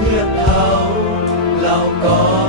thiết thấu lao có